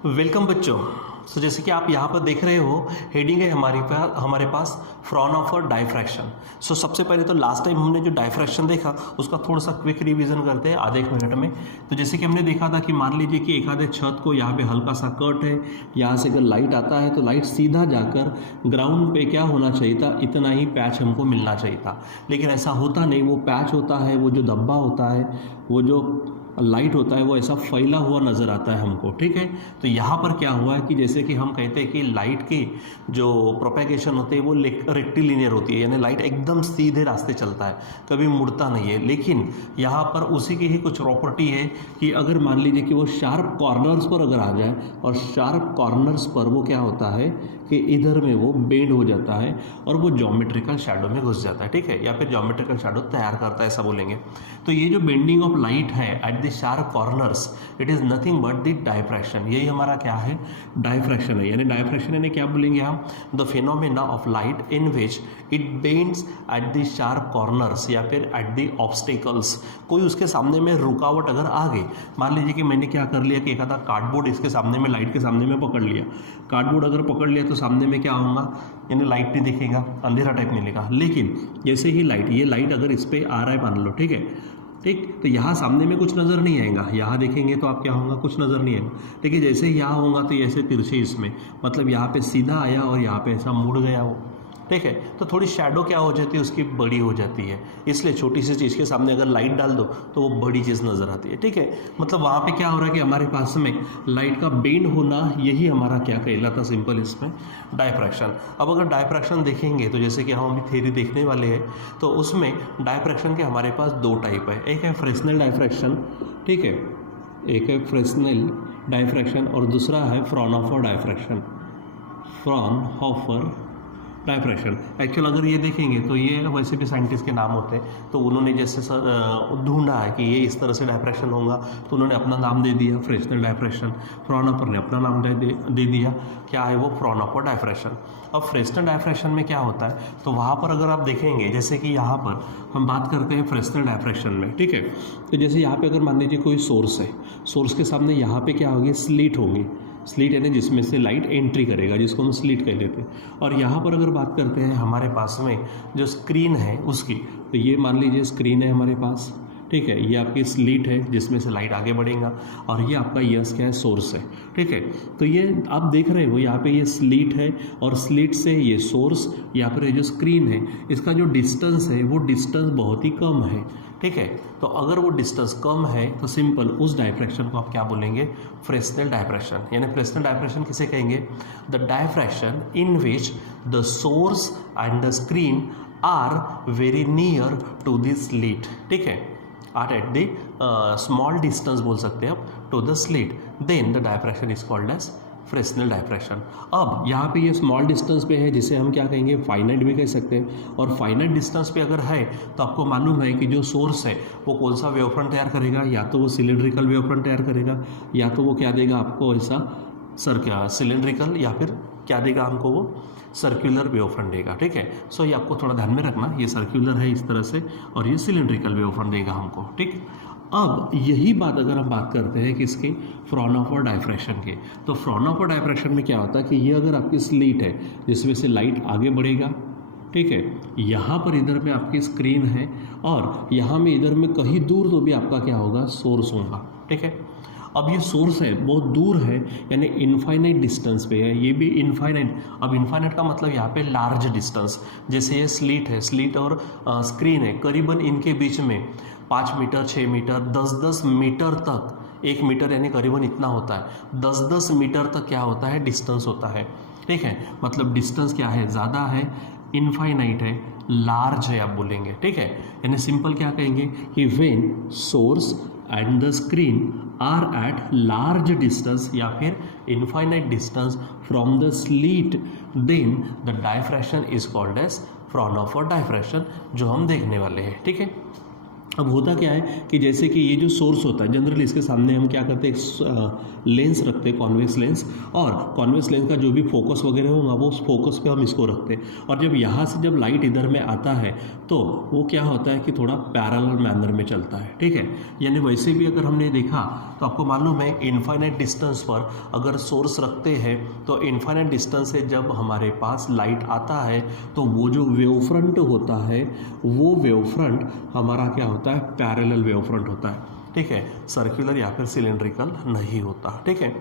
Welcome बच्चों। जैसे कि आप यहाँ पर देख रहे हो, हेडिंग है हमारे पास फ्रॉनहोफर डायफ्रैक्शन। सबसे पहले तो लास्ट टाइम हमने जो डायफ्रैक्शन देखा उसका थोड़ा सा क्विक रिवीजन करते हैं आधे एक मिनट में। तो जैसे कि हमने देखा था कि मान लीजिए कि एक आधे छत को यहाँ पे हल्का सा कट है, यहाँ से अगर लाइट आता है तो लाइट सीधा जाकर ग्राउंड पे क्या होना चाहिए था, इतना ही पैच हमको मिलना चाहिए था, लेकिन ऐसा होता नहीं। वो पैच होता है, वो जो धब्बा होता है, वो जो लाइट होता है, वो ऐसा फैला हुआ नज़र आता है हमको। ठीक है, तो यहाँ पर क्या हुआ है कि जैसे कि हम कहते हैं कि लाइट की जो प्रोपेगेशन होती है वो रेक्टिलिनियर होती है, यानी लाइट एकदम सीधे रास्ते चलता है, कभी मुड़ता नहीं है। लेकिन यहाँ पर उसी की ही कुछ प्रॉपर्टी है कि अगर मान लीजिए कि वो शार्प कॉर्नर्स पर अगर आ जाए, और शार्प कॉर्नर्स पर वो क्या होता है कि इधर में वो बेंड हो जाता है और वो ज्योमेट्रिकल शैडो में घुस जाता है। ठीक है, या फिर ज्योमेट्रिकल शैडो तैयार करता है, ऐसा बोलेंगे। तो ये जो बेंडिंग ऑफ लाइट है eight the sharp corners, it is nothing but the diffraction. यही हमारा क्या है, डायफ्रैक्शन है। यानी डायफ्रैक्शन यानी क्या बोलेंगे हम, the phenomena of light in which it bends at the sharp corners या फिर एट द ऑब्स्टिकल्स। कोई उसके सामने में रुकावट अगर आ गई, मान लीजिए कि मैंने क्या कर लिया कि एक आधा कार्डबोर्ड इसके सामने में, लाइट के सामने में पकड़ लिया। कार्डबोर्ड अगर पकड़ लिया तो सामने में क्या होगा, यानी लाइट नहीं दिखेगा, अंधेरा टाइप मिलेगा। लेकिन जैसे ही लाइट, ये लाइट अगर इस पर आ रहा है मान लो, ठीक है, ठीक, तो यहाँ सामने में कुछ नज़र नहीं आएगा, यहाँ देखेंगे तो आप क्या होगा, कुछ नज़र नहीं आएगा। देखिए जैसे ही यहाँ होगा तो ऐसे तिरछे इसमें, मतलब यहाँ पे सीधा आया और यहाँ पे ऐसा मुड़ गया वो। ठीक है, तो थोड़ी शैडो क्या हो जाती है उसकी, बड़ी हो जाती है। इसलिए छोटी सी चीज़ के सामने अगर लाइट डाल दो तो वो बड़ी चीज़ नज़र आती है। ठीक है, मतलब वहाँ पे क्या हो रहा है कि हमारे पास में लाइट का बेंड होना, यही हमारा क्या कहलाता, सिंपल इसमें डायफ्रैक्शन। अब अगर डायफ्रैक्शन देखेंगे तो जैसे कि हम अभी थ्योरी देखने वाले हैं, तो उसमें डायफ्रैक्शन के हमारे पास दो टाइप है। एक है फ्रेस्नेल डायफ्रैक्शन, ठीक है, एक है फ्रेस्नेल डायफ्रैक्शन और दूसरा है Fraunhofer diffraction. Fraunhofer diffraction actual अगर ये देखेंगे तो ये वैसे भी साइंटिस्ट के नाम होते हैं, तो उन्होंने जैसे ढूंढा है कि ये इस तरह से डायफ्रैक्शन होगा, तो उन्होंने अपना नाम दे दिया फ्रेस्नेल डायफ्रैक्शन। फ्रॉनहोफर ने अपना नाम दे दिया, क्या है वो, फ्रॉनहोफर डायफ्रैक्शन। अब फ्रेस्नेल डायफ्रैक्शन में क्या होता है, तो वहाँ पर अगर आप देखेंगे, जैसे कि यहाँ पर हम बात करते हैं फ्रेस्नेल डायफ्रैक्शन में, ठीक है, तो जैसे यहाँ पर अगर मान लीजिए कोई सोर्स है, सोर्स के सामने यहाँ पर क्या होगी, स्लिट होंगी। स्लिट यानी जिसमें से लाइट एंट्री करेगा, जिसको हम स्लिट कह लेते हैं। और यहाँ पर अगर बात करते हैं हमारे पास में जो स्क्रीन है उसकी, तो ये मान लीजिए स्क्रीन है हमारे पास, ठीक है, ये आपकी स्लिट है जिसमें से लाइट आगे बढ़ेगा, और ये आपका यस क्या है, सोर्स है। ठीक है, तो ये आप देख रहे हो यहाँ पे ये स्लिट है, और स्लिट से ये सोर्स या फिर ये जो स्क्रीन है, इसका जो डिस्टेंस है वो डिस्टेंस बहुत ही कम है। ठीक है, तो अगर वो डिस्टेंस कम है तो सिंपल उस डायफ्रैक्शन को आप क्या बोलेंगे, फ्रेस्नेल डायफ्रैक्शन। यानी फ्रेस्नेल डायफ्रैक्शन किसे कहेंगे, the diffraction in which the source and the screen are very near to the slit. ठीक है, are at the small distance बोल सकते हैं आप to the slit, then the diffraction is called as Fresnel diffraction. अब यहाँ पे ये स्मॉल डिस्टेंस पे है, जिसे हम क्या कहेंगे, फाइनाइट भी कह सकते हैं। और फाइनाइट डिस्टेंस पे अगर है तो आपको मालूम है कि जो सोर्स है वो कौन सा वेवफ्रंट तैयार करेगा, या तो वो सिलेंड्रिकल वेवफ्रंट तैयार करेगा, या तो वो क्या देगा आपको, ऐसा सिलेंड्रिकल, या फिर क्या देगा हमको, वो सर्कुलर वेवफ्रंट देगा। ठीक है, सो ये आपको थोड़ा ध्यान में रखना, ये सर्कुलर है इस तरह से, और ये सिलेंड्रिकल वेवफ्रंट देगा हमको। ठीक, अब यही बात अगर हम बात करते हैं किसके, फ्रॉनहोफर डायफ्रैक्शन के, तो फ्रॉनहोफर डायफ्रैक्शन में क्या होता है कि ये अगर आपकी स्लिट है जिसमें से लाइट आगे बढ़ेगा, ठीक है, यहाँ पर इधर में आपकी स्क्रीन है, और यहाँ में इधर में कहीं दूर तो भी आपका क्या होगा, सोर्स होगा। ठीक है, अब ये सोर्स है बहुत दूर है, यानी इनफाइनाइट डिस्टेंस पे है, ये भी इनफाइनाइट। अब इनफाइनाइट का मतलब यहाँ पे लार्ज डिस्टेंस, जैसे ये स्लिट है, स्लिट और स्क्रीन है, करीबन इनके बीच में 5 मीटर, 6 मीटर, 10-10 मीटर तक, 1 मीटर यानी करीबन इतना होता है, 10-10 मीटर तक क्या होता है, डिस्टेंस होता है। ठीक है, मतलब डिस्टेंस क्या है, ज़्यादा है, इनफाइनाइट है, लार्ज है आप बोलेंगे। ठीक है, यानी सिंपल क्या कहेंगे कि when source and the screen are at large distance या फिर infinite distance from the slit, then the diffraction is called as Fraunhofer diffraction, जो हम देखने वाले हैं। ठीक है, अब होता क्या है कि जैसे कि ये जो सोर्स होता है, जनरली इसके सामने हम क्या करते हैं, लेंस रखते हैं, कॉन्वेक्स लेंस, और कॉन्वेक्स लेंस का जो भी फोकस वगैरह होगा वो उस फोकस पे हम इसको रखते हैं। और जब यहाँ से जब लाइट इधर में आता है तो वो क्या होता है कि थोड़ा पैरेलल मैनर में चलता है, ठीक है। यानी वैसे भी अगर हमने देखा तो आपको मालूम है इनफाइनाइट डिस्टेंस पर अगर सोर्स रखते हैं तो इनफाइनाइट डिस्टेंस से जब हमारे पास लाइट आता है तो वो जो वेव फ्रंट होता है वो वेव फ्रंट हमारा क्या होता है, पैरेलल वेव फ्रंट होता है, ठीक है, सर्कुलर या फिर सिलेंड्रिकल नहीं होता, ठीक है।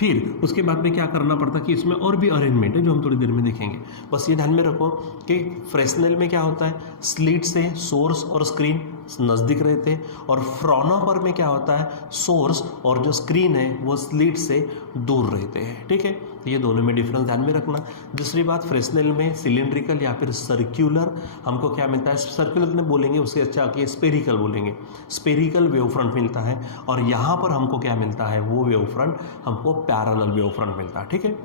फिर उसके बाद में क्या करना पड़ता कि इसमें और भी अरेंजमेंट है जो हम थोड़ी देर में देखेंगे। बस ये ध्यान में रखो कि फ्रेस्नेल में क्या होता है, स्लिट से सोर्स और स्क्रीन नज़दीक रहते हैं, और फ्रॉनोफर में क्या होता है, सोर्स और जो स्क्रीन है वो स्लिट से दूर रहते हैं, ठीक है। ये दोनों में डिफरेंस ध्यान में रखना। दूसरी बात, फ्रेस्नेल में सिलिंड्रिकल या फिर सर्क्यूलर हमको क्या मिलता है, सर्कुलर में बोलेंगे उससे अच्छा कि स्पेरिकल बोलेंगे, स्पेरिकल वेव फ्रंट मिलता है, और यहाँ पर हमको क्या मिलता है, वो वेव फ्रंट हमको पैरेलल वेव फ्रंट मिलता है, ठीक है।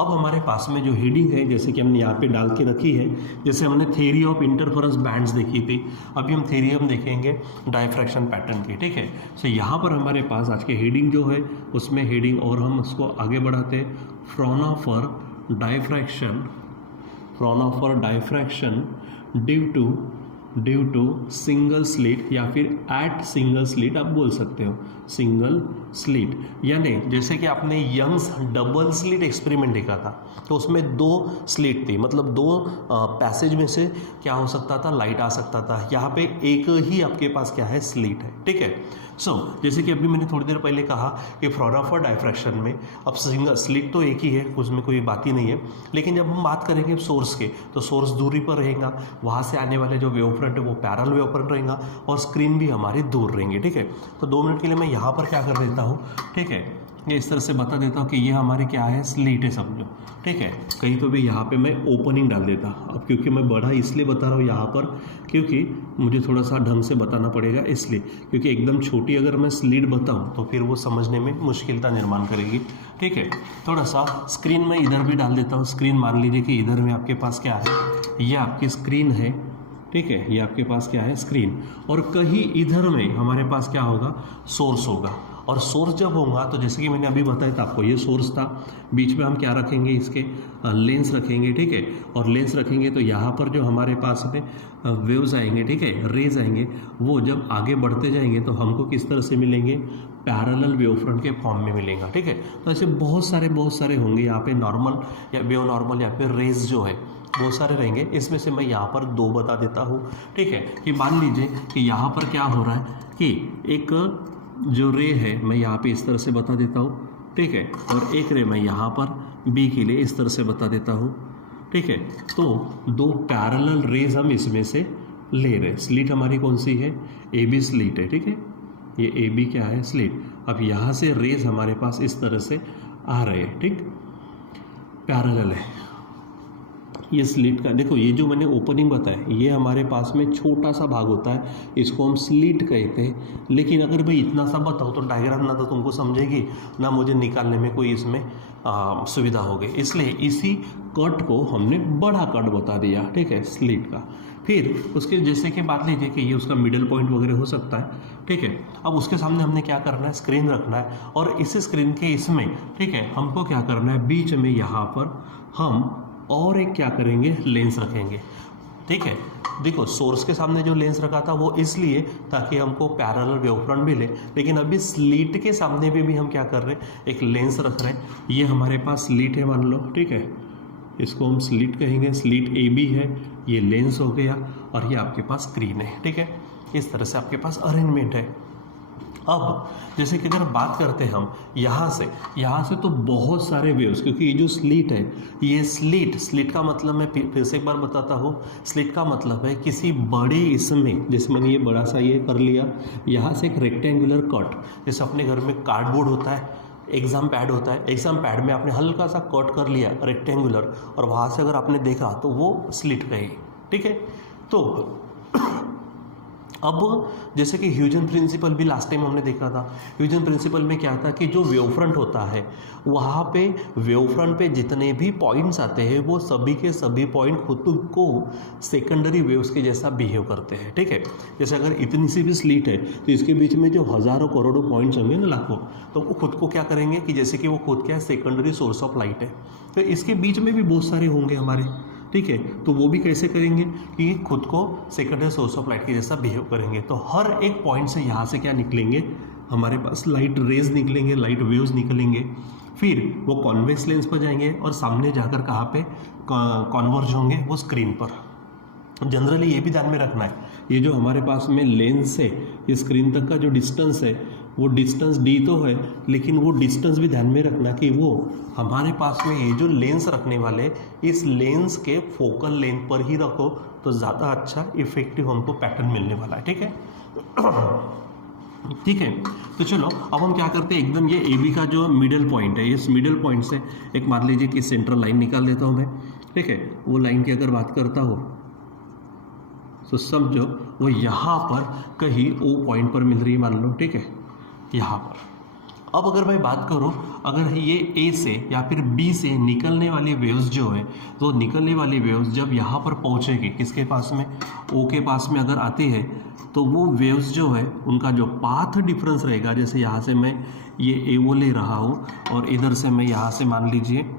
अब हमारे पास में जो हेडिंग है जैसे कि हमने यहाँ पे डाल के रखी है, जैसे हमने थ्योरी ऑफ इंटरफेरेंस बैंड्स देखी थी, अभी हम थ्योरी हम देखेंगे डायफ्रैक्शन पैटर्न की, ठीक है। सो यहाँ पर हमारे पास आज के हेडिंग जो है उसमें हेडिंग और हम उसको आगे बढ़ाते हैं, Fraunhofer diffraction due to single slit या फिर एट सिंगल स्लिट आप बोल सकते हो, सिंगल स्लिट। यानी जैसे कि आपने यंग्स डबल स्लिट एक्सपेरिमेंट देखा था तो उसमें 2 स्लिट थी, मतलब 2 पैसेज में से क्या हो सकता था, लाइट आ सकता था। यहाँ पे एक ही आपके पास क्या है, स्लिट है, ठीक है। सो जैसे कि अभी मैंने थोड़ी देर पहले कहा कि फ्रॉनोफर डायफ्रैक्शन में अब सिंगल स्लिट तो एक ही है, उसमें कोई बात ही नहीं है, लेकिन जब हम बात करेंगे सोर्स के तो सोर्स दूरी पर रहेगा, वहाँ से आने वाले जो वेव फ्रंट है वो पैरेलल वेव फ्रंट रहेगा, और स्क्रीन भी हमारी दूर रहेंगे, ठीक है। तो 2 मिनट के लिए मैं यहाँ पर क्या कर देता हूँ, ठीक है, ये इस तरह से बता देता हूँ कि ये हमारी क्या है, स्लिट है समझो, ठीक है। कहीं तो भी यहाँ पे मैं ओपनिंग डाल देता, अब क्योंकि मैं बड़ा इसलिए बता रहा हूँ यहाँ पर क्योंकि मुझे थोड़ा सा ढंग से बताना पड़ेगा, इसलिए क्योंकि एकदम छोटी अगर मैं स्लिट बताऊँ तो फिर वो समझने में मुश्किलता निर्माण करेगी, ठीक है। थोड़ा सा स्क्रीन में इधर भी डाल देता हूँ, स्क्रीन मान लीजिए कि इधर में आपके पास क्या है, ये आपकी स्क्रीन है, ठीक है, ये आपके पास क्या है, स्क्रीन, और कहीं इधर में हमारे पास क्या होगा, सोर्स होगा। और सोर्स जब होगा तो जैसे कि मैंने अभी बताया था आपको, ये सोर्स था, बीच में हम क्या रखेंगे, इसके लेंस रखेंगे, ठीक है, और लेंस रखेंगे तो यहाँ पर जो हमारे पास में वेव्स आएंगे, ठीक है, रेज आएंगे, वो जब आगे बढ़ते जाएंगे तो हमको किस तरह से मिलेंगे, पैरेलल वेव फ्रंट के फॉर्म में मिलेगा, ठीक है। तो ऐसे बहुत सारे होंगे यहाँ पे, नॉर्मल या वेव नॉर्मल या फिर रेज जो है बहुत सारे रहेंगे, इसमें से मैं यहाँ पर 2 बता देता हूँ, ठीक है। कि मान लीजिए कि यहाँ पर क्या हो रहा है कि एक जो रे है मैं यहाँ पे इस तरह से बता देता हूँ, ठीक है, और एक रे मैं यहाँ पर बी के लिए इस तरह से बता देता हूँ, ठीक है। तो 2 पैरेलल रेज हम इसमें से ले रहे हैं। स्लिट हमारी कौन सी है, ए बी स्लिट है, ठीक है, ये ए बी क्या है, स्लिट। अब यहाँ से रेज हमारे पास इस तरह से आ रहे हैं, ठीक, पैरेलल है। ये स्लिट का देखो, ये जो मैंने ओपनिंग बताया ये हमारे पास में छोटा सा भाग होता है, इसको हम स्लिट कहते हैं। लेकिन अगर भाई इतना सा बताओ तो डायग्राम ना तो तुमको समझेगी ना मुझे निकालने में कोई इसमें सुविधा होगी, इसलिए इसी कट को हमने बड़ा कट बता दिया, ठीक है, स्लिट का। फिर उसके जैसे कि बात लीजिए कि ये उसका मिडल पॉइंट वगैरह हो सकता है, ठीक है। अब उसके सामने हमने क्या करना है, स्क्रीन रखना है, और इस स्क्रीन के इसमें, ठीक है, हमको क्या करना है, बीच में यहाँ पर हम और एक क्या करेंगे, लेंस रखेंगे, ठीक है। देखो सोर्स के सामने जो लेंस रखा था वो इसलिए ताकि हमको पैरेलल वेव फ्रंट मिले, लेकिन अभी स्लिट के सामने भी हम क्या कर रहे हैं, एक लेंस रख रहे हैं। ये हमारे पास स्लिट है मान लो, ठीक है, इसको हम स्लिट कहेंगे, स्लिट ए बी है, ये लेंस हो गया, और ये आपके पास स्क्रीन है, ठीक है। इस तरह से आपके पास अरेंजमेंट है। अब जैसे कि अगर बात करते हैं हम यहाँ से तो बहुत सारे वेव्स, क्योंकि ये जो स्लिट है, ये स्लिट का मतलब मैं फिर से एक बार बताता हूँ, स्लिट का मतलब है किसी बड़े इसमें, जैसे मैंने ये बड़ा सा ये कर लिया, यहाँ से एक रेक्टेंगुलर कट, जैसे अपने घर में कार्डबोर्ड होता है, एग्ज़ाम पैड होता है, एग्ज़ाम पैड में आपने हल्का सा कट कर लिया रेक्टेंगुलर, और वहाँ से अगर आपने देखा तो वो स्लिट गई, ठीक है। तो अब जैसे कि ह्यूजन प्रिंसिपल भी लास्ट टाइम हमने देखा था। ह्यूजन प्रिंसिपल में क्या था कि जो वेव फ्रंट होता है वहाँ पे वेव फ्रंट पे जितने भी पॉइंट्स आते हैं वो सभी के सभी पॉइंट खुद को सेकेंडरी वेव्स के जैसा बिहेव करते हैं, ठीक है। जैसे अगर इतनी सी भी स्लिट है तो इसके बीच में जो हज़ारों करोड़ों पॉइंट्स होंगे ना, लाखों, तो वो खुद को क्या करेंगे कि जैसे कि वो खुद क्या है, सेकेंडरी सोर्स ऑफ लाइट है, तो इसके बीच में भी बहुत सारे होंगे हमारे, ठीक है। तो वो भी कैसे करेंगे कि खुद को सेकेंडरी सोर्स ऑफ लाइट के जैसा बिहेव करेंगे। तो हर एक पॉइंट से यहाँ से क्या निकलेंगे, हमारे पास लाइट रेज निकलेंगे, लाइट वेव्स निकलेंगे, फिर वो कॉन्वेक्स लेंस पर जाएंगे और सामने जाकर कहाँ पे कॉन्वर्ज होंगे, वो स्क्रीन पर। जनरली ये भी ध्यान में रखना है, ये जो हमारे पास में लेंस है, ये स्क्रीन तक का जो डिस्टेंस है वो डिस्टेंस डी तो है, लेकिन वो डिस्टेंस भी ध्यान में रखना कि वो हमारे पास में ये जो लेंस रखने वाले, इस लेंस के फोकल लेंथ पर ही रखो तो ज़्यादा अच्छा इफेक्टिव हमको पैटर्न मिलने वाला है, ठीक है। ठीक है, तो चलो अब हम क्या करते हैं, एकदम ये ए बी का जो मिडल पॉइंट है, इस मिडल पॉइंट से एक मान लीजिए कि सेंट्रल लाइन निकाल देता हूँ मैं, ठीक है। वो लाइन की अगर बात करता हूँ तो समझो वो यहाँ पर कहीं ओ पॉइंट पर मिल रही है, मान लो, ठीक है, यहाँ पर। अब अगर मैं बात करूँ, अगर ये ए से या फिर बी से निकलने वाली वेव्स जो है, तो निकलने वाली वेव्स जब यहाँ पर पहुँचेगी, किसके पास में, ओ के पास में अगर आती है, तो वो वेव्स जो है उनका जो पाथ डिफरेंस रहेगा, जैसे यहाँ से मैं ये ए ओ ले रहा हूँ और इधर से मैं यहाँ से मान लीजिए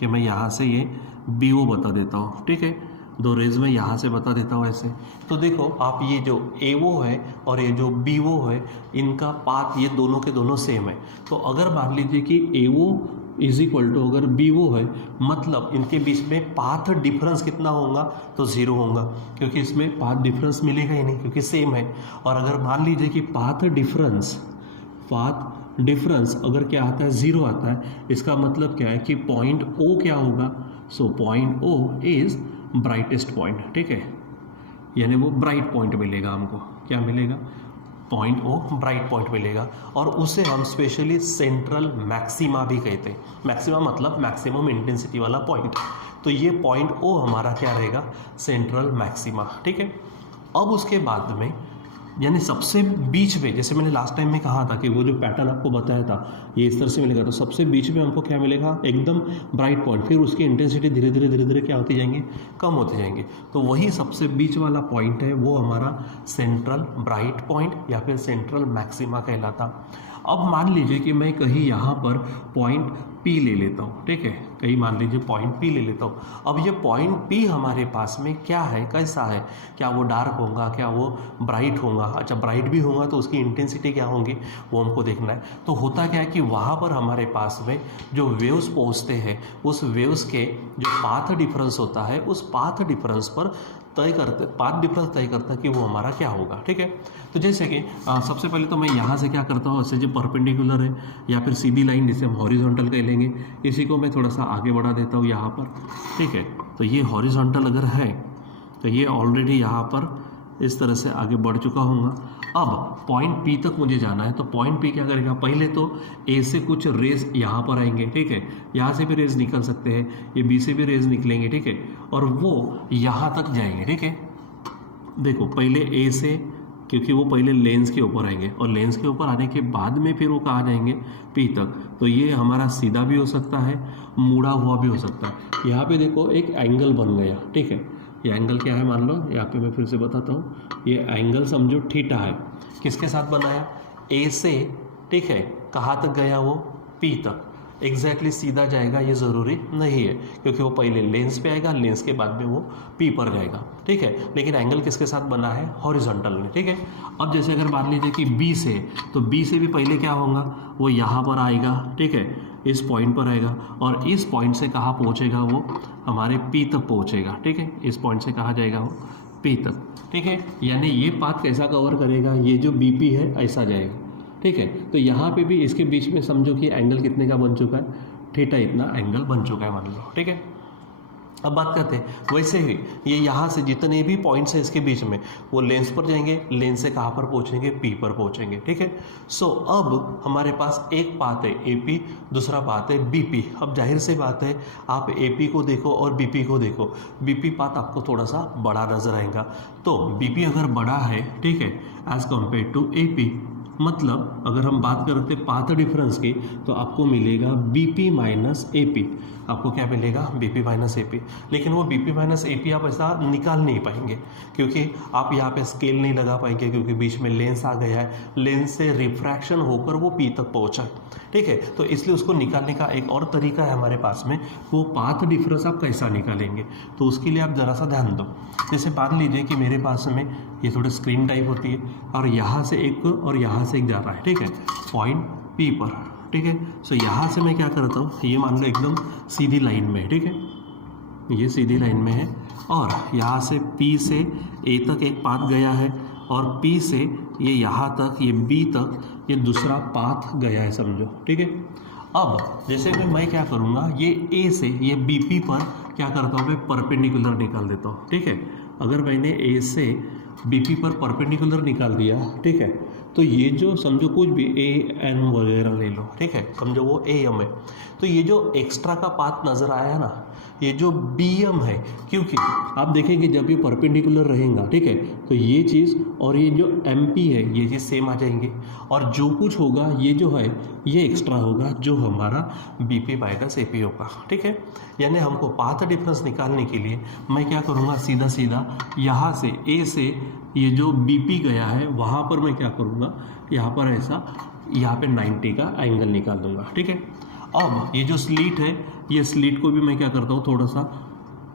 कि मैं यहाँ से ये बी ओ बता देता हूँ, ठीक है। दो रेज में यहाँ से बता देता हूँ ऐसे। तो देखो आप, ये जो ए ओ है और ये जो बी ओ है, इनका पाथ ये दोनों के दोनों सेम है। तो अगर मान लीजिए कि ए ओ इज इक्वल टू अगर बी ओ है, मतलब इनके बीच में पाथ डिफरेंस कितना होगा, तो 0 होगा, क्योंकि इसमें पाथ डिफरेंस मिलेगा ही नहीं, क्योंकि सेम है। और अगर मान लीजिए कि पाथ डिफरेंस अगर क्या आता है, 0 आता है, इसका मतलब क्या है कि पॉइंट ओ क्या होगा, so point O is brightest point, ठीक है। यानी वो ब्राइट पॉइंट मिलेगा हमको, क्या मिलेगा, पॉइंट ओ ब्राइट पॉइंट मिलेगा। और उसे हम स्पेशली सेंट्रल मैक्सिमा भी कहते हैं। मैक्सिमा मतलब मैक्सिमम इंटेंसिटी वाला पॉइंट। तो ये पॉइंट ओ हमारा क्या रहेगा, सेंट्रल मैक्सिमा, ठीक है। अब उसके बाद में यानी सबसे बीच में, जैसे मैंने लास्ट टाइम में कहा था कि वो जो पैटर्न आपको बताया था ये इस तरह से मिलेगा, तो सबसे बीच में हमको क्या मिलेगा, एकदम ब्राइट पॉइंट, फिर उसकी इंटेंसिटी धीरे धीरे क्या होती जाएंगी, कम होती जाएंगी। तो वही सबसे बीच वाला पॉइंट है, वो हमारा सेंट्रल ब्राइट पॉइंट या फिर सेंट्रल मैक्सिमा कहलाता। अब मान लीजिए कि मैं कहीं यहाँ पर पॉइंट पी ले लेता हूँ, ठीक है, कहीं मान लीजिए पॉइंट पी ले लेता हूँ। अब ये पॉइंट पी हमारे पास में क्या है, कैसा है, क्या वो डार्क होगा, क्या वो ब्राइट होगा। अच्छा, ब्राइट भी होगा तो उसकी इंटेंसिटी क्या होंगी, वो हमको देखना है। तो होता क्या है कि वहाँ पर हमारे पास में जो वेव्स पहुँचते हैं, उस वेव्स के जो पाथ डिफरेंस होता है, उस पाथ डिफरेंस पर पाथ डिफरेंस तय करता है कि वो हमारा क्या होगा, ठीक है। तो जैसे कि सबसे पहले तो मैं यहाँ से क्या करता हूँ, ऐसे जो परपेंडिकुलर है या फिर सीधी लाइन जिसे हम हॉरिजॉन्टल कह लेंगे, इसी को मैं थोड़ा सा आगे बढ़ा देता हूँ यहाँ पर, ठीक है। तो ये हॉरिजॉन्टल अगर है तो ये ऑलरेडी यहाँ पर इस तरह से आगे बढ़ चुका हूँगा। अब पॉइंट पी तक मुझे जाना है, तो पॉइंट पी क्या करेगा, पहले तो ए से कुछ रेज यहाँ पर आएंगे, ठीक है, यहाँ से भी रेज निकल सकते हैं, ये बी से भी रेज निकलेंगे, ठीक है, और वो यहाँ तक जाएंगे, ठीक है। देखो पहले ए से, क्योंकि वो पहले लेंस के ऊपर आएंगे और लेंस के ऊपर आने के बाद में फिर वो कहाँ जाएंगे, पी तक। तो ये हमारा सीधा भी हो सकता है, मुड़ा हुआ भी हो सकता है। यहाँ पे देखो एक एंगल बन गया, ठीक है। ये एंगल क्या है, मान लो यहाँ पे मैं फिर से बताता हूँ, ये एंगल समझो थीटा है। किसके साथ बनाया, ए से, ठीक है, कहाँ तक गया वो, पी तक। एग्जैक्टली सीधा जाएगा ये ज़रूरी नहीं है, क्योंकि वो पहले लेंस पे आएगा, लेंस के बाद में वो पी पर जाएगा, ठीक है। लेकिन एंगल किसके साथ बना है, हॉरिजॉन्टल में, ठीक है। अब जैसे अगर मान लीजिए कि बी से, तो बी से भी पहले क्या होगा, वो यहाँ पर आएगा, ठीक है, इस पॉइंट पर आएगा और इस पॉइंट से कहाँ पहुँचेगा, वो हमारे पी तक पहुँचेगा, ठीक है। इस पॉइंट से कहाँ जाएगा, वो पी तक, ठीक है। यानी ये पाथ कैसा कवर करेगा, ये जो बी पी है ऐसा जाएगा, ठीक है। तो यहाँ पे भी इसके बीच में समझो कि एंगल कितने का बन चुका है, थीटा इतना एंगल बन चुका है, मान लो, ठीक है। अब बात करते हैं वैसे ही ये यहाँ से जितने भी पॉइंट्स हैं इसके बीच में वो लेंस पर जाएंगे, लेंस से कहाँ पर पहुँचेंगे, पी पर पहुँचेंगे, ठीक है। सो अब हमारे पास एक पाथ है AP, दूसरा पाथ है BP। अब जाहिर सी बात है आप AP को देखो और BP को देखो, BP पाथ आपको थोड़ा सा बड़ा नजर आएगा। तो BP अगर बड़ा है, ठीक है, एज कम्पेयर टू AP, मतलब अगर हम बात करते पाथ डिफरेंस की तो आपको मिलेगा BP माइनस AP। आपको क्या मिलेगा, BP माइनस AP। लेकिन वो BP माइनस AP आप ऐसा निकाल नहीं पाएंगे क्योंकि आप यहाँ पे स्केल नहीं लगा पाएंगे, क्योंकि बीच में लेंस आ गया है, लेंस से रिफ्रैक्शन होकर वो P तक पहुँचा, ठीक है। तो इसलिए उसको निकालने का एक और तरीका है हमारे पास में, वो पाथ डिफरेंस आप कैसा निकालेंगे। तो उसके लिए आप ज़रा सा ध्यान दो। जैसे मान लीजिए कि मेरे पास में ये थोड़ी स्क्रीन टाइप होती है और यहाँ से एक और यहाँ से एक जा रहा है, ठीक है, पॉइंट P पर, ठीक है। सो यहाँ से मैं क्या करता हूँ, ये मान लो एकदम सीधी लाइन में है, ठीक है, ये सीधी लाइन में है और यहाँ से P से A तक एक पाथ गया है और P से ये यहाँ तक, ये B तक ये दूसरा पाथ गया है, समझो, ठीक है। अब जैसे कि मैं क्या करूँगा, ये A से ये BP पर क्या करता हूँ, मैं परपेंडिकुलर निकाल देता हूँ, ठीक है। अगर मैंने A से BP पर परपेंडिकुलर निकाल दिया, ठीक है, तो ये जो समझो कुछ भी AM वगैरह ले लो, ठीक है, समझो वो AM है, तो ये जो एक्स्ट्रा का पाथ नज़र आया ना, ये जो BM है, क्योंकि आप देखेंगे जब ये परपेंडिकुलर रहेगा, ठीक है, तो ये चीज़ और ये जो MP है ये चीज़ सेम आ जाएंगे और जो कुछ होगा ये जो है ये एक्स्ट्रा होगा जो हमारा BP माइनस AP होगा, ठीक है। यानी हमको पाथ डिफरेंस निकालने के लिए मैं क्या करूँगा, सीधा सीधा यहाँ से A से ये जो BP गया है वहाँ पर मैं क्या करूँगा, यहाँ पर ऐसा यहाँ पे 90 का एंगल निकाल दूँगा, ठीक है। अब ये जो स्लीट है, ये स्लीट को भी मैं क्या करता हूँ, थोड़ा सा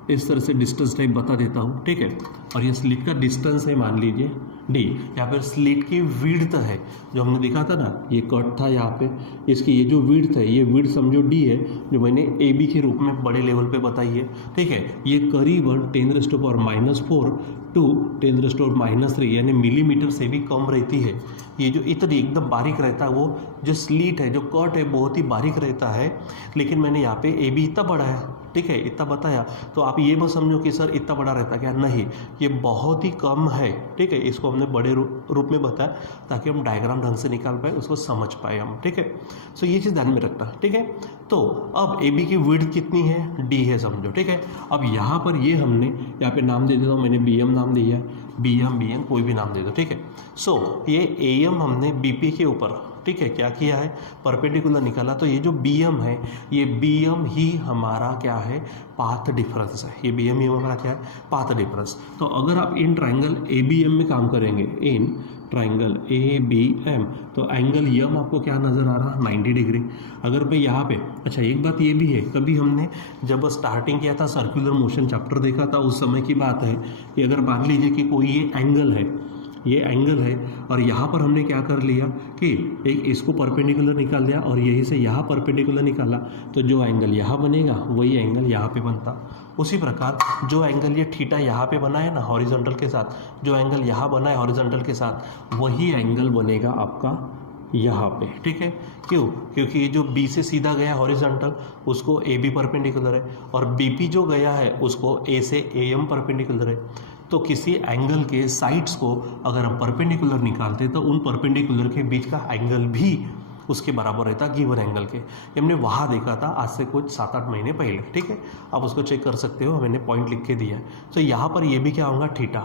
इस तरह से डिस्टेंस टाइप बता देता हूँ, ठीक है। और ये स्लीट का डिस्टेंस है मान लीजिए D, या फिर स्लीट की विड्थ है, जो हमने देखा था ना, ये कट था यहाँ पे, इसकी ये जो विड्थ है, ये विड्थ समझो D है, जो मैंने AB के रूप में बड़े लेवल पे बताई है, ठीक है। ये करीबन 10⁻⁻⁴ टू 10⁻⁻³ यानी मिलीमीटर से भी कम रहती है। ये जो इतनी एकदम बारीक रहता है, वो जो स्लीट है, जो कट है, बहुत ही बारीक रहता है। लेकिन मैंने यहाँ पे AB इतना बड़ा है, ठीक है, इतना बताया, तो आप ये मत समझो कि सर इतना बड़ा रहता क्या, नहीं, ये बहुत ही कम है, ठीक है। इसको हमने बड़े रूप में बताया ताकि हम डायग्राम ढंग से निकाल पाए, उसको समझ पाए हम, ठीक है। सो ये चीज़ ध्यान में रखना, ठीक है। तो अब AB की विड्थ कितनी है, D है, समझो, ठीक है। अब यहाँ पर ये हमने यहाँ पे नाम दे देता हूँ, मैंने BM नाम दिया है, BM कोई भी नाम दे दो, ठीक है। सो ये AM हमने BP के ऊपर, ठीक है, क्या किया है, परपेंडिकुलर निकाला, तो ये जो BM है, ये BM ही हमारा क्या है, पाथ डिफरेंस है। ये BM ही हमारा क्या है, पाथ डिफरेंस। तो अगर आप इन ट्राइंगल ABM में काम करेंगे, इन ट्राइंगल ABM, तो एंगल यम आपको क्या नज़र आ रहा, 90 डिग्री। अगर मैं यहाँ पे, अच्छा एक बात ये भी है, कभी हमने जब स्टार्टिंग किया था सर्कुलर मोशन चैप्टर देखा था, उस समय की बात है कि अगर मान लीजिए कि कोई ये एंगल है, ये एंगल है और यहाँ पर हमने क्या कर लिया कि एक इसको परपेंडिकुलर निकाल दिया और यहीं से यहाँ परपेंडिकुलर निकाला, तो जो एंगल यहाँ बनेगा वही एंगल यहाँ पे बनता। उसी प्रकार जो एंगल ये थीटा यहाँ पे बना है ना हॉरिजॉन्टल के साथ, जो एंगल यहाँ बना है हॉरिजॉन्टल के साथ, वही एंगल बनेगा आपका यहाँ पे, ठीक है। क्यों, क्योंकि ये जो B से सीधा गया हॉरिजॉन्टल, उसको AB परपेंडिकुलर है, और BP जो गया है उसको A से AM परपेंडिकुलर है। तो किसी एंगल के साइड्स को अगर हम परपेंडिकुलर निकालते तो उन परपेंडिकुलर के बीच का एंगल भी उसके बराबर रहता गिवन एंगल के। ये हमने वहाँ देखा था आज से कुछ 7-8 महीने पहले, ठीक है। आप उसको चेक कर सकते हो, मैंने पॉइंट लिख के दिया है। तो यहाँ पर ये भी क्या होगा, थीटा।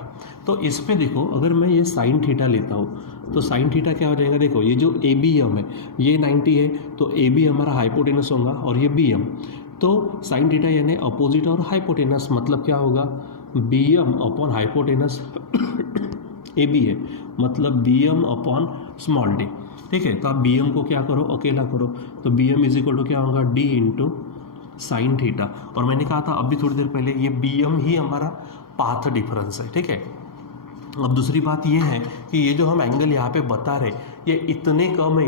तो इस पर देखो, अगर मैं ये साइन थीटा लेता हूँ तो साइन थीटा क्या हो जाएगा, देखो ये जो ABM है ये 90 है, तो AB हमारा हाइपोटेनस होगा और ये BM, तो साइन थीटा यानी अपोजिट और हाइपोटेनस, मतलब क्या होगा, BM अपॉन हाइपोटेनस AB है, मतलब BM अपॉन स्मॉल d, ठीक है। तो आप BM को क्या करो, अकेला करो, तो BM इज इक्वल टू क्या होगा, D इंटू साइन थीटा। और मैंने कहा था अभी थोड़ी देर पहले, ये BM ही हमारा पाथ डिफरेंस है, ठीक है। अब दूसरी बात ये है कि ये जो हम एंगल यहाँ पे बता रहे, ये इतने कम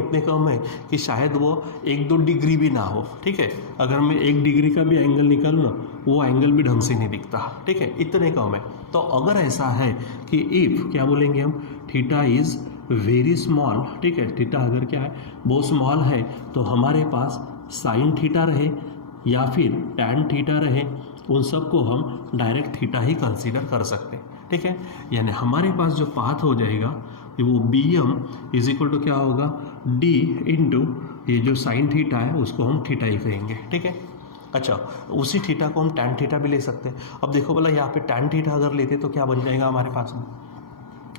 है कि शायद वो 1-2 डिग्री भी ना हो, ठीक है। अगर मैं 1 डिग्री का भी एंगल निकालूँ ना, वो एंगल भी ढंग से नहीं दिखता, ठीक है, इतने कम है। तो अगर ऐसा है कि इफ़ क्या बोलेंगे हम, थीटा इज़ वेरी स्मॉल, ठीक है, थीटा अगर क्या है, बहुत स्मॉल है, तो हमारे पास साइन थीटा रहे या फिर टैन थीटा रहे उन सब को हम डायरेक्ट थीटा ही कंसीडर कर सकते हैं, ठीक है। यानी हमारे पास जो पाथ हो जाएगा वो B M is equal to क्या होगा, डी इंटू ये जो साइन थीटा है उसको हम थीटा ही कहेंगे, ठीक है। अच्छा, उसी थीटा को हम टैन थीटा भी ले सकते हैं। अब देखो बोला यहाँ पे टैन थीटा अगर लेते तो क्या बन जाएगा हमारे पास में,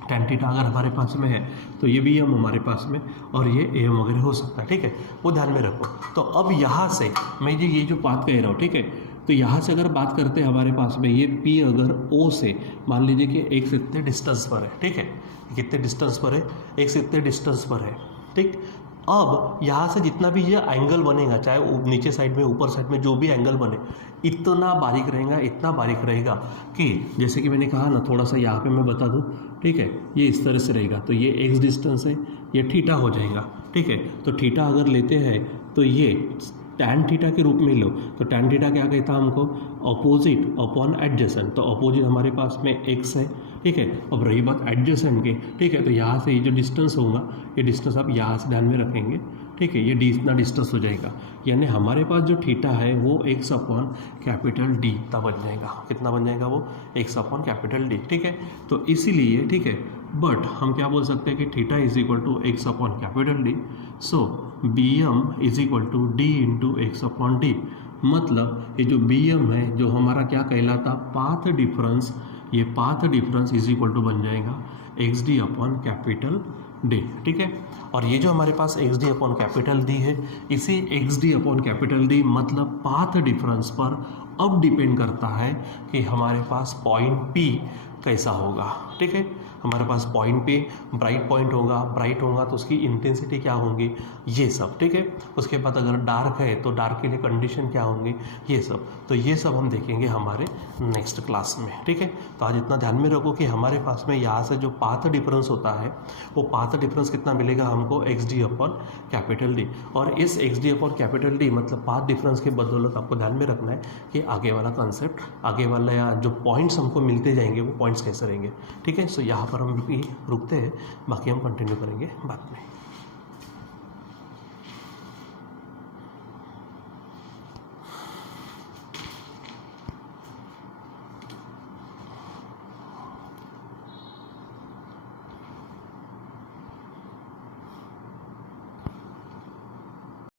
टैन थीटा अगर हमारे पास में है तो ये भी एम हमारे पास में और ये एम वगैरह हो सकता है, ठीक है, वो ध्यान में रखो। तो अब यहाँ से मैं ये जो बात कह रहा हूँ, ठीक है, तो यहाँ से अगर बात करते हैं हमारे पास में ये P अगर O से मान लीजिए कि एक से इतने डिस्टेंस पर है, ठीक है, कितने डिस्टेंस पर है, एक से इतने डिस्टेंस पर है, ठीक। अब यहाँ से जितना भी ये एंगल बनेगा, चाहे नीचे साइड में ऊपर साइड में जो भी एंगल बने, इतना बारीक रहेगा, इतना बारीक रहेगा कि जैसे कि मैंने कहा ना, थोड़ा सा यहाँ पे मैं बता दूँ, ठीक है, ये इस तरह से रहेगा। तो ये एक्स डिस्टेंस है, ये थीटा हो जाएगा, ठीक है। तो थीटा अगर लेते हैं तो ये टैन थीटा के रूप में लो, तो टैन थीटा क्या कहता है हमको, अपोजिट अपॉन एडजेसेंट। तो अपोजिट हमारे पास में एक्स है, ठीक है। अब रही बात एडजेसेंट की, ठीक है, तो यहाँ से ये जो डिस्टेंस होगा, ये डिस्टेंस आप यहाँ से ध्यान में रखेंगे, ठीक है, ये इतना डिस्टेंस हो जाएगा। यानी हमारे पास जो थीटा है वो एक्स अपॉन कैपिटल डी तब बन जाएगा। कितना बन जाएगा वो, एक्स अपॉन कैपिटल डी, ठीक है। तो इसीलिए, ठीक है, बट हम क्या बोल सकते हैं कि theta is equal to x upon capital D, so B M is equal to D into x upon D. मतलब ये जो बी एम है जो हमारा क्या कहलाता, पाथ डिफरेंस, ये path difference is equal to बन जाएगा x d upon capital D, ठीक है। और ये जो हमारे पास x d upon capital D है, इसी x d upon capital D मतलब पाथ डिफरेंस पर अब डिपेंड करता है कि हमारे पास पॉइंट पी कैसा होगा, ठीक है। हमारे पास पॉइंट पे ब्राइट पॉइंट होगा, ब्राइट होगा तो उसकी इंटेंसिटी क्या होंगी, ये सब, ठीक है। उसके बाद अगर डार्क है तो डार्क के लिए कंडीशन क्या होंगी, ये सब। तो ये सब हम देखेंगे हमारे नेक्स्ट क्लास में, ठीक है। तो आज इतना ध्यान में रखो कि हमारे पास में यहाँ से जो पाथ डिफरेंस होता है वो पाथ डिफरेंस कितना मिलेगा हमको, x d upon capital D. और इस x d upon capital D मतलब पाथ डिफरेंस के बदौलत आपको ध्यान में रखना है कि आगे वाला कंसेप्ट, आगे वाला या जो पॉइंट्स हमको मिलते जाएंगे वो पॉइंट्स कैसे रहेंगे, ठीक है। सो यहाँ पर हम रुकते हैं, बाकी हम कंटिन्यू करेंगे बाद में।